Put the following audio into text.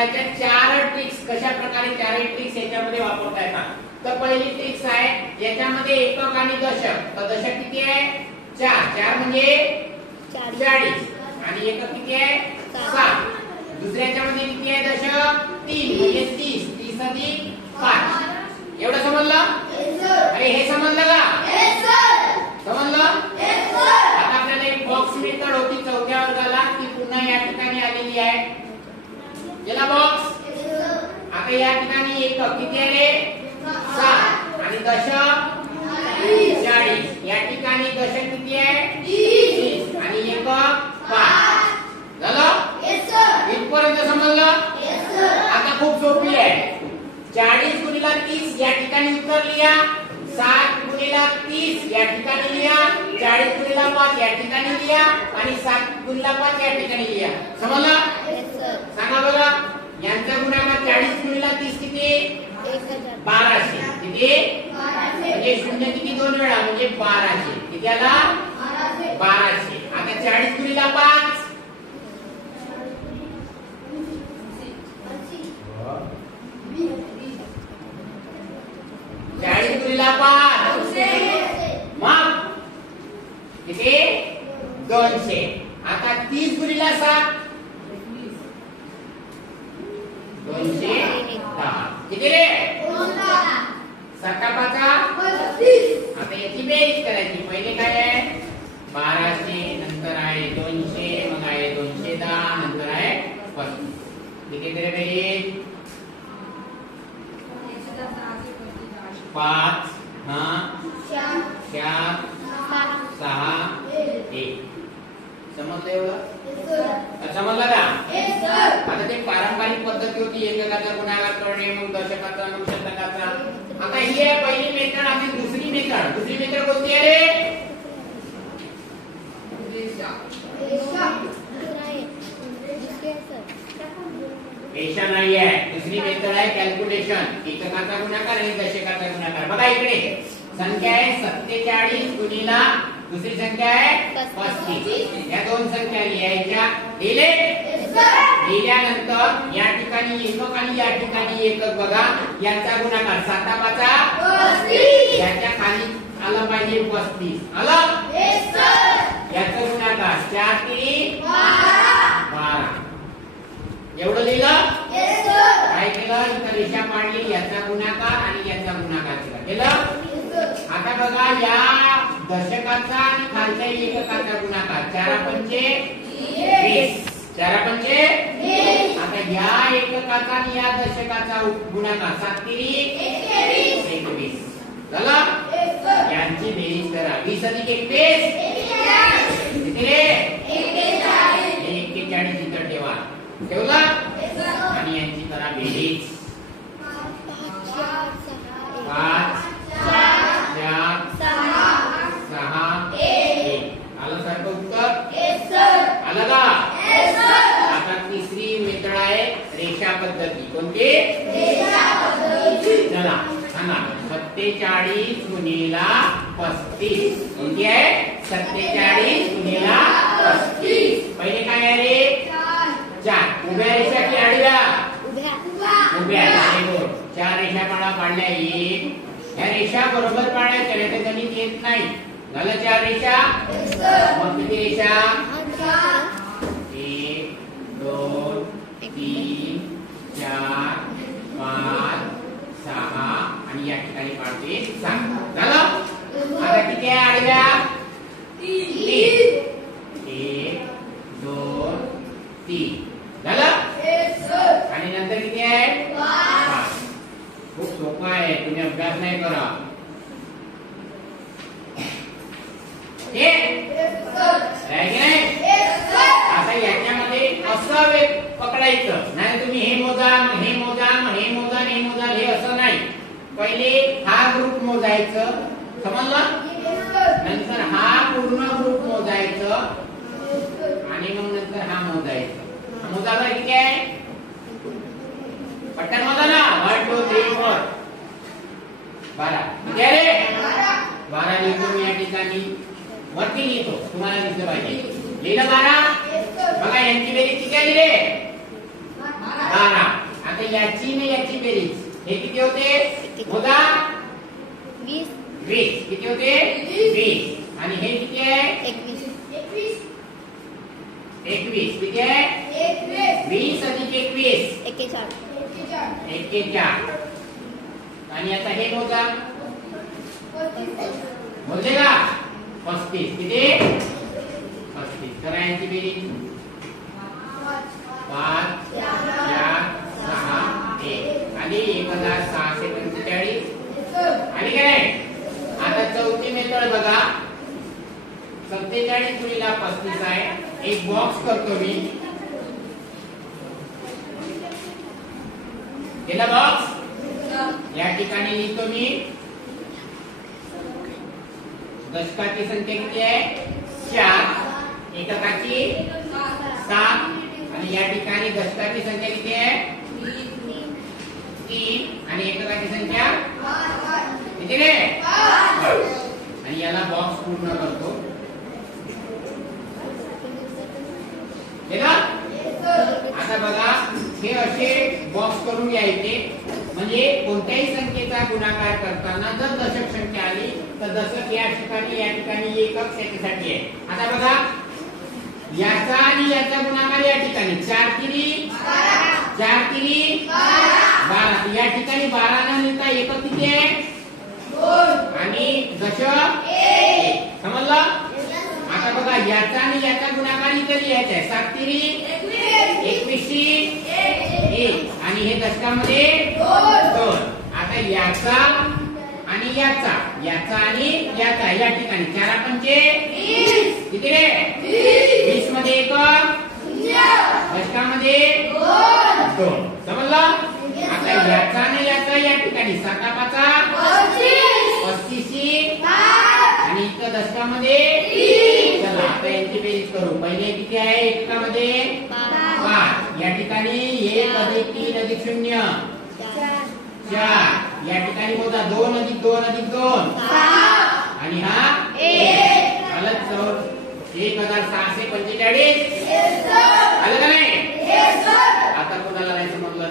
त्याच्या चार ट्रिक्स कशा प्रकारे चारही ट्रिक्स याच्यामध्ये वापरता येतात. तर पहिली ट्रिक्स आहे याच्यामध्ये एकक आणि दशक. तर दशक किती आहे 4. 4 म्हणजे 40 आणि एकक किती आहे 7. दुसऱ्याच्या मध्ये किती आहे दशक 3 म्हणजे 30. 30 अधिक 5. एवढं समजलं? अरे हे समजलं का? समजलं? आता आपल्याला एक बॉक्स मेथड होती 4थ्या वर्गाला ती पुन्हा या ठिकाणी आलेली आहे. गेला बॉक्स. आता या ठिकाणी एकक किती आहे 7 आणि दशक 40. या ठिकाणी दशक किती आहे 30 आणि एकक 5. झालं? इथपर्यंत समजलं? आता खूप सोपी आहे. 40 गुणिला 30 या ठिकाणी उत्तर लिहा. 7 गुणिला 30 या ठिकाणी लिहा. 40 गुणिला 5 या ठिकाणी लिहा आणि 7 गुणिला 5 या ठिकाणी लिहा. समजलं? सांगा बघा. यांचा गुणाकार 40 गुणिला 30 किती 1200. किती म्हणजे शून्य किती 2 वेळा म्हणजे 1200. किती आला 1200. आता 40 गुणिला 5 40 गुणिला 5 मग किती 200. आता 30 गुणिला 7 210. किती रे 7 आता याची बेरीज करायची. पहिले काय आहे 1200 नंतर आहे 200 मग आहे 210 नंतर आहे 35. किती रे बेरीज 5 4 6 1. समजलं एवढं? समजलं का? आता ते पारंपरिक पद्धती होती एककाचा गुणाकार करणे मग दशकाचा मग शतकाचा. आता ही आहे पहिली मेथड. आपली दुसरी मेथड कोणती आहे रे? रेषा नाही आहे. दुसरी मेथड आहे कॅल्क्युलेशन. एककाचा गुणाकार आणि दशकाचा गुणाकार. बघा इकडे संख्या आहे 47 गुणिला दुसरी संख्या आहे 35. या दोन संख्या लिहायच्या. लिहिल्यानंतर या ठिकाणी एकक आणि या ठिकाणी एकक बघा. यांचा गुणाकार 7 5 याच्या खाली आला पाहिजे 35. आलं? याचा गुणाकार 4 3 12. एवढं लिहिलं? काय केलं इथं रेषा पाडली. याचा गुणाकार आणि याचा गुणाकार केलं. आता बघा या दशकाचा आणि खालच्या एककाचा गुणाकार 4 पंचे 20. 4 पंचे 20. आता या एककाचा आणि या दशकाचा गुणाकार 7 3 21. झालं? यांची बेरीज करा. 20 अधिक 21 किती रे 41. इथं ठेवा. ठेवला आणि यांची करा बेरीज. 5 4 6 1. आलं सारखं उत्तर? आलं का? आता तिसरी मेथड आहे रेषा पद्धती. कोणती? चला सांगा. 47 गुणिला 35. कोणती आहे? 47 गुणिला 35. पहिले काय आहे रे 4. उभ्या रेषा की आडव्या? उभ्या. 4 रेषा काढल्या. 1 ह्या रेषा बरोबर पाडायच्या नाही तर गणित येत नाही. झालं 4 रेषा. मग किती रेषा 1 2 3 4 5 6 आणि या ठिकाणी पाडते 7. झालं? आता किती आहे आडव्या 3. 1 2 3. झालं? आणि नंतर किती आहे 5. खूप सोपं आहे. तुम्ही अभ्यास नाही करा. आता याच्यामध्ये असं पकडायचं नाही. तुम्ही हे मोजा हे मोजा हे मोजा हे मोजा हे असं नाही. पहिले हा ग्रुप मोजायचं. समजलं? नंतर हा पूर्ण ग्रुप मोजायचं आणि मग नंतर हा मोजायचं. मोजायला किती आहे पटकन मोजा ना. 1 2 3 4 12. किती आहे रे 12 लिहितो मी या ठिकाणी. वरती लिहितो तुम्हाला दिसलं पाहिजे. लिहिलं 12. बघा यांची बेरीज किती आली रे 12. याची न याची बेरीज हे किती होते मोजा 20 किती होते 20 आणि हे किती आहे 21 किती आहे 20 अधिक 21 41 आणि आता हे मोजा मोजले का 35 किती 35 करा यांची बेरीज 5 4 6 1 आणि 1645 आणि काय आता चौथी मेथड बघा 47 गुणिले 35 आहे एक बॉक्स करतो मी केला बॉक्स या ठिकाणी लिहितो मी दशकाची संख्या किती आहे 4 एककाची 7 आणि या ठिकाणी दशकाची संख्या किती आहे 3 आणि एककाची संख्या किती रे आणि याला बॉक्स पूर्ण करतो आता बघा हे असे बॉक्स करून घ्यायचे म्हणजे कोणत्याही संख्येचा गुणाकार करताना जर दशक संख्या आली तर दशक या ठिकाणी एकक त्याच्यासाठी आहे. आता बघा याचा आणि याचा गुणाकार या ठिकाणी 4 3 12 या ठिकाणी 12 न लिहिता एकक किती आहे 2 आणि दशक 1 समजलं. आता बघा याचा आणि याचा गुणाकार इथे लिहायचा आहे 7 3 21 1 आणि हे दशकामध्ये 2. आता याचा आणि याचा आणि याचा या ठिकाणी 4 पंचे 20 किती रे 20 मध्ये एकक दशकामध्ये 2 समजलं. आता याचा आणि याचा या ठिकाणी 7 5 35 आणि इथं दशकामध्ये चला आता यांची बेरीज करू. पहिले किती आहे एककामध्ये 5 या ठिकाणी 1 अधिक 3 अधिक 0 4 या ठिकाणी मोजा 2 अधिक 2 अधिक 2 आणि हा 1 आलं 1645 आलं का नाही. आता कोणाला नाही समजलं